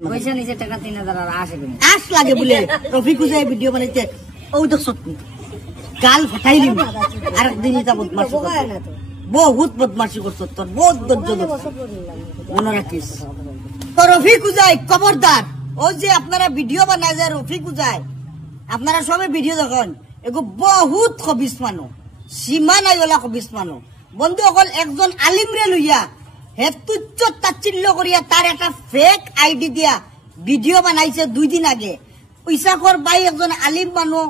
পয়সা নিচে টাকা 3000 আর আসে আস লাগে বলে রফিক উজাই ভিডিও বানাইতে ও তো সত্যি গাল ফাটাই দিবি আর একদিন এটা বদমাশি বহুত বদমাশি করছ তোর বহুত ধৈর্য মনে রাখিস তো রফিক উজাই খবরদার ও যে আপনারা ভিডিও বানায় যে রফিক উজাই আপনারা সবে ভিডিও দেখুন এগো বহুত খবিস মানুষ সীমা নাই ওলা খবিস মানুষ বন্ধু অকল একজন আলিমরে লইয়া হেতুচ্চ তাচ্ছিল্য করিয়া তার একটা ফেক আইডি দিয়া ভিডিও বানাইছে 2 দিন আগে ইসাকর ভাই একজন আলিম মানুষ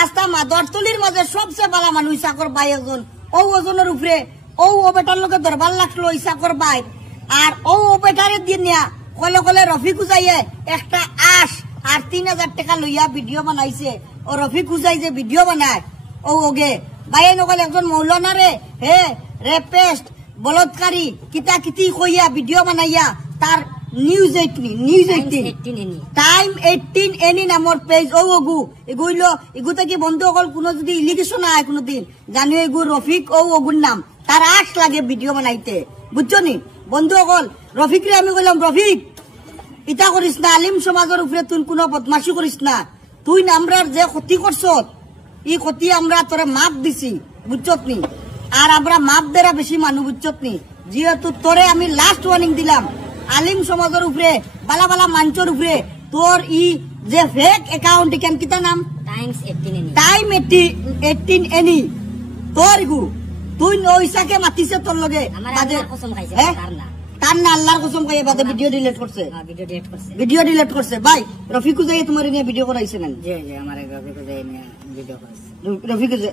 আস্থা মাদরতলির মাঝে সবচেয়ে ভালো মানুষ ইসাকর ভাই একজন ও ওজনের উপরে ও বেটার লোকে দরবার লাগলো ইসাকর ভাই আর ও বেটারে দিয়ে নিয়া কলে কলে রফিক উজাইয়ে একটা আশ আর 3000 টাকা লইয়া ভিডিও বানাইছে ও রফিক উজাই যে ভিডিও বানায় ও ওগে ভাই নকল একজন মৌলানা রে হে রেপেস্ট বলৎকারী কিতা কিতি কইয়া ভিডিও বানাইয়া তার নিউজ 18 টাইম 18 এনি নামৰ পেজ ও ওগু এগুইলো এগুতে কি বন্ধু অকল কোনো যদি ইলিগেশন আয় কোনোদিন জানিও এগু রফিক ও ওগুর নাম তার আশ লাগে ভিডিও বানাইতে বুঝছো নি বন্ধু অকল রফিক রে আমি কইলাম রফিক ইটা করিস না আলিম সমাজের উপরে তুই কোনো বদমাশি করিস না তুই আমরার যে ক্ষতি করছ ই ক্ষতি আমরা তোরে মাপ দিছি বুঝছত নি আর আমরা মাপ দেরা বেশি মানুষ বুঝছত নি যেহেতু তোরে আমি লাস্ট ওয়ার্নিং দিলাম আলিম সমাজের উপরে বালা বালা মাঞ্চর উপরে তোর ই যে ফেক অ্যাকাউন্ট কেন কিতা নাম টাইম 18 এনি তোর গু তুই ওইসাকে মাতিছে তোর লগে তার না আল্লাহর কসম খাইয়ে বাদে ভিডিও ডিলিট করছে ভাই রফিক উজাই তোমার নিয়ে ভিডিও করাইছে না জি আমার রফিক উজাই নিয়ে ভিডিও করাইছে রফিক উজাই